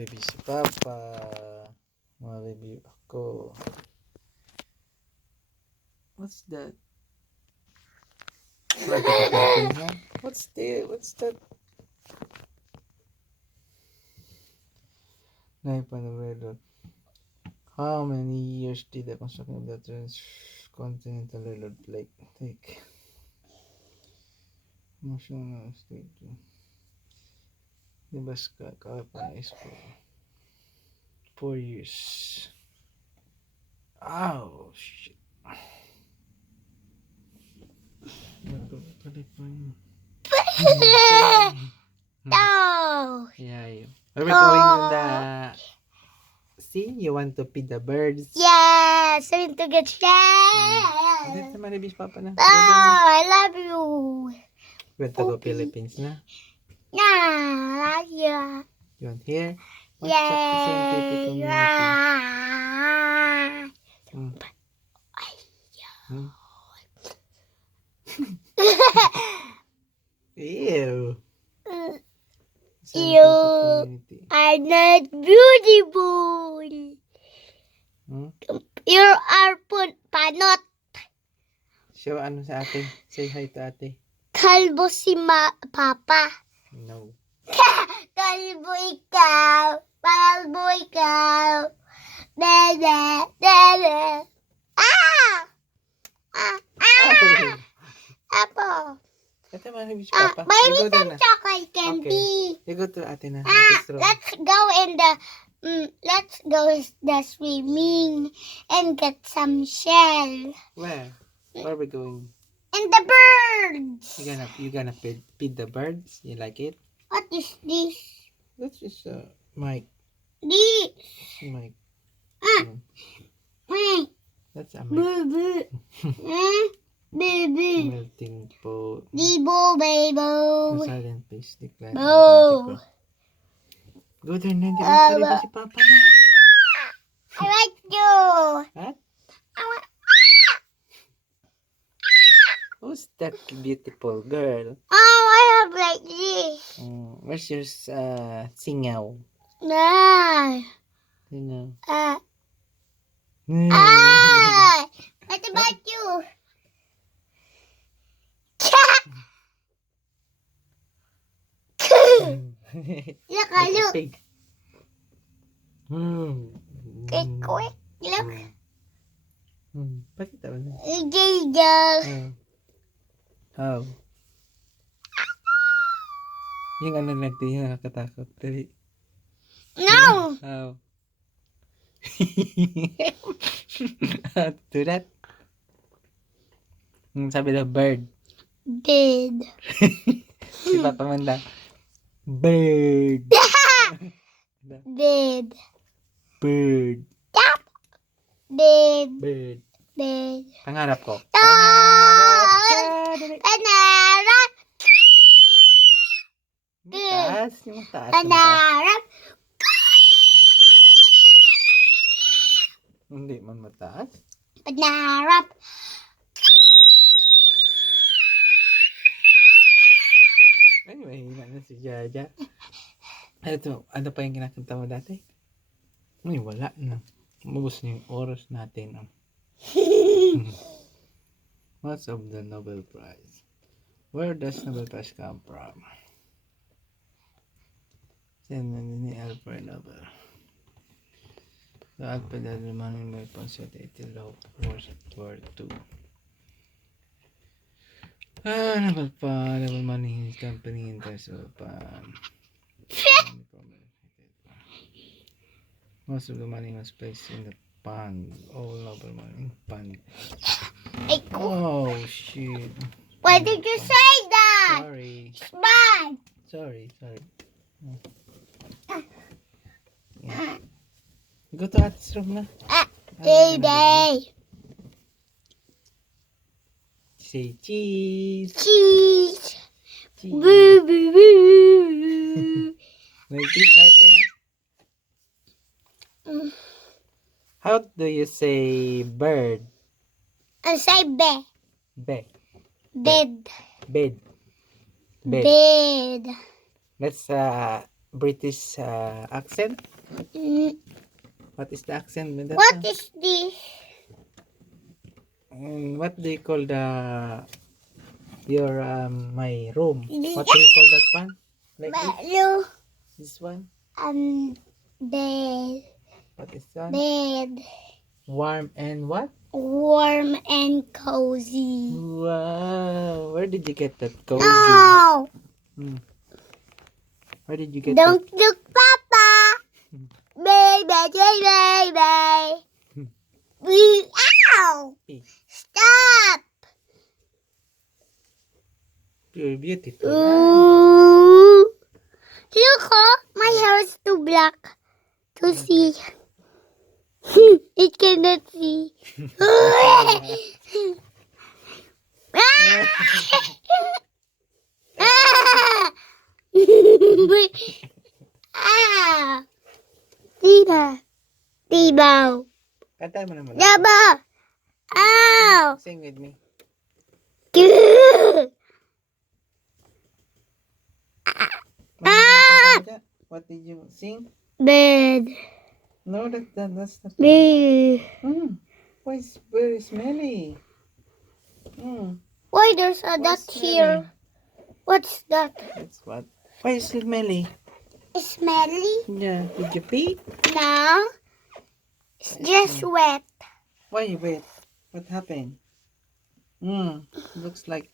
Review si Papa. Ma-review ako. What's that? What's there? What's that? Naipanawelo. How many years did the construction of the transcontinental railroad take? National State. Nebraska, California School. 4 years. Oh, shit. No. Yeah, you. Are we going on the... See, you want to feed the birds? Yes, I want to get shell. Dito naman release Papa na. Oh, I love you. You want to go Philippines na? Yeah, I love you. You want here? What's up the scientific community? Yeah. Hmm. Hmm? Ew. You Community. are not beautiful. Hmm? You are panot. Show ano sa ate? Say hi to ate. Kalbo si Papa. No. Kalbo ikaw. Kalbo ikaw. Dede. Dede. Ah! Ah! Ah! Apple. Ito man release Papa. Buy You me go there some na. chocolate candy. You go to ate na. Ah, let's go in the swimming and get some shell. Where? Where are we going? And the birds. You gonna feed the birds? You like it? What is this? That's just mic. This. Mic. Ah. That's a mic. Baby. Baby. Melting pot. Bibo, babo. The silent face declare. Bo. Go there na. Hindi mo sarili si Papa na. I like you. What? I want. Who's that beautiful girl? Oh, I have like this. Where's your singaw? No. Singaw. What about you? Look, look. Pig. Quick, look. Pakita mo na. Jingle. How? Yung ano yung nakakatakot. Dali. No. How? Do that. Sabi na bird. Did. Si Papa Manda. Bird. Did. Bird. Tap. Did. Bird. Did. Pangarap ko. Panarap. Mataas. Yung mataas. Panarap. Hindi man mataas. Panarap. Anyway, hina na si Jaja. Ano pa yung kinakanta mo dati? Ay, wala na. Mabos na yung oras natin. What's of the Nobel Prize? Where does Nobel Prize come from? Sino ni Alfred Nobel? The Alfred Nobel may consultative law World War II. Nobel Money Company in terms of most of the money was placed in the fund. All Nobel money fund. Oh shit! Why did you say that? Sorry. It's bad. Sorry. Yeah. Go to Ate's room na. Day. Say cheese. Cheese. Cheese. Boo boo boo. May cheese ate. How do you say bird? I say bed. Bed. Bed. Bed. Bed. Bed. Let's British accent? Mm, What is the accent with that? what is this? What do you call your my room? What do you call that one? Like this? Hello. This one? Bed. What is that? Bed. Warm and what? Warm and cozy. Wow! Where did you get that cozy? No! Hmm. Where did you get Don't look, Papa! Baby, baby. Ow! that? Stop! You're beautiful. Ooh. Look, oh, my hair is too black to see. It cannot see. Ah! Diba? Diba? Kanta mo naman. Diba? Ow! Sing with me. What did you sing? Bed. No, that's not. Bed. Why is very smelly? Why there's a Why dot smelly? here? What's that? That's what. Why is it smelly? Smelly? Yeah, did you pee? No. It's just wet. Why you wait? What happened? Looks like